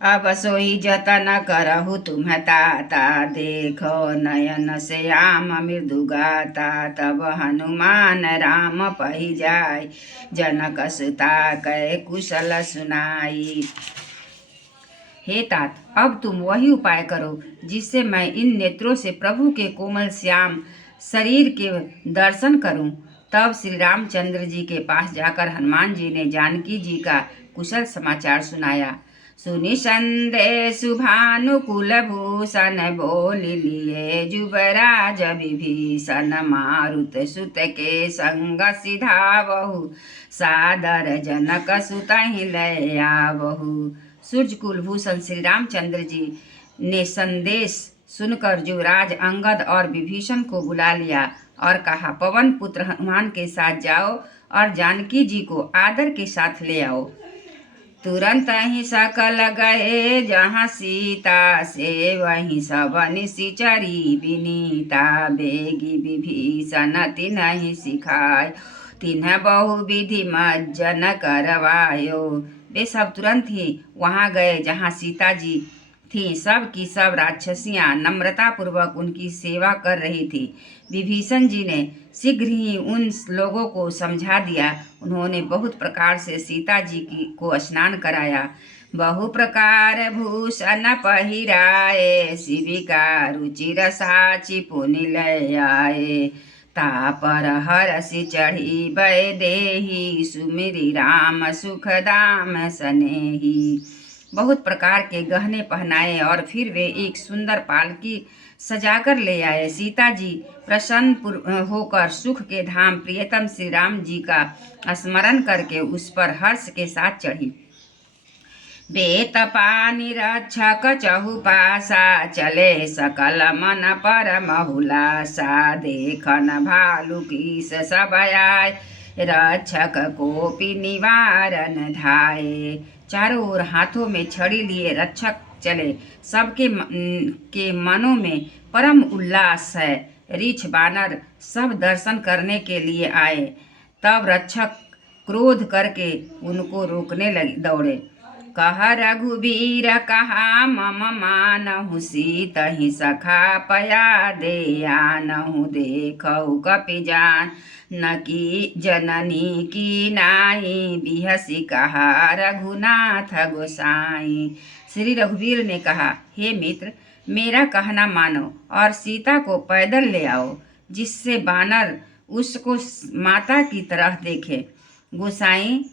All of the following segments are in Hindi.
अब सोई जतन करहु तुम ताता, देखो नयन से आम मृदु गाता। तब हनुमान राम पही जाय, जनक सुता कै कुशल सुनाई। हे तात, अब तुम वही उपाय करो जिससे मैं इन नेत्रों से प्रभु के कोमल श्याम शरीर के दर्शन करूं। तब श्री रामचंद्र जी के पास जाकर हनुमान जी ने जानकी जी का कुशल समाचार सुनाया। सुनि संदेश भानुकुल भूषण, बोल लिए जुबराज विभीषण। मारुत सुत के संग सिधावहु, सादर जनक सुतहि लय आवहु। सूर्य कुलभूषण श्री रामचंद्र जी ने संदेश सुनकर युवराज अंगद और विभीषण को बुला लिया और कहा, पवन पुत्र हनुमान के साथ जाओ और जानकी जी को आदर के साथ ले आओ। तुरंत ही सकल गए जहाँ सीता से, वहीं सब निशिचरी विनीता। बेगी विभीषण तिन्हि सिखाय, तिन्ह बहु विधि मज्जन करवायो। वे सब तुरंत ही वहां गए जहां सीता जी थी। सब की सब राक्षसियां नम्रता पूर्वक उनकी सेवा कर रही थी। विभीषण जी ने शीघ्र ही उन लोगों को समझा दिया। उन्होंने बहुत प्रकार से सीता जी को स्नान कराया। बहु प्रकार भूषण पहिराए, शिविका रुचिर साची पुनि लय आए। तापर हरसि चढ़ी वैदेही, सुमिरि राम सुख दाम सनेही। बहुत प्रकार के गहने पहनाए और फिर वे एक सुंदर पालकी सजाकर ले आए। सीता जी प्रसन्न होकर सुख के धाम प्रियतम श्री राम जी का स्मरण करके उस पर हर्ष के साथ चढ़ी। बेत पानी रक्षक चहुपासा, चले सकल मन पर महुलासा। देखन भालू कीस सब आए, रक्षक कोपि निवारन धाये। चारों ओर हाथों में छड़ी लिए रक्षक चले। सबके के मनों में परम उल्लास है। रीछ बानर सब दर्शन करने के लिए आए। तब रक्षक क्रोध करके उनको रोकने लगे दौड़े। कह रघुबीर कहा मम मानहु, सीतहि सखा पया दे आनहु। देखहु कपि जान न की जननी की नाई, बिहसी कहा रघुनाथ गोसाई। श्री रघुवीर ने कहा, हे मित्र, मेरा कहना मानो और सीता को पैदल ले आओ, जिससे बानर उसको माता की तरह देखे। गोसाई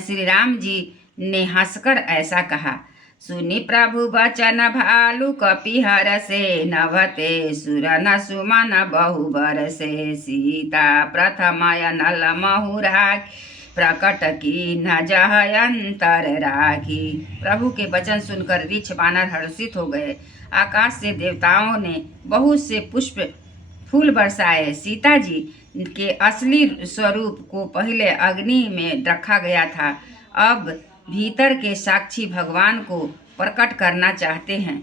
श्री राम जी ने हंसकर ऐसा कहा। सुनि प्रभु बचन भालु कपि हरसे, नभते सुर न सुमन बहु बरसे। सीता प्रथम नल महु राखी, प्रकट की न जह अंतर राखी। प्रभु के वचन सुनकर रीछ बानर हर्षित हो गए। आकाश से देवताओं ने बहुत से पुष्प फूल बरसाए। सीता जी के असली स्वरूप को पहले अग्नि में रखा गया था, अब भीतर के साक्षी भगवान को प्रकट करना चाहते हैं।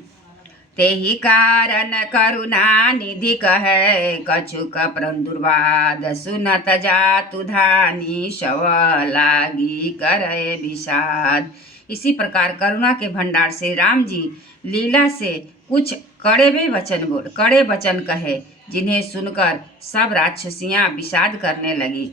तेहि कारण करुणा निधि कहे, कछुक प्रादुर्वाद सुनत जातु धानी। शव लागी करे विषाद। इसी प्रकार करुणा के भंडार से राम जी लीला से कुछ कड़े वचन कहे, जिन्हें सुनकर सब राक्षसियां विषाद करने लगी।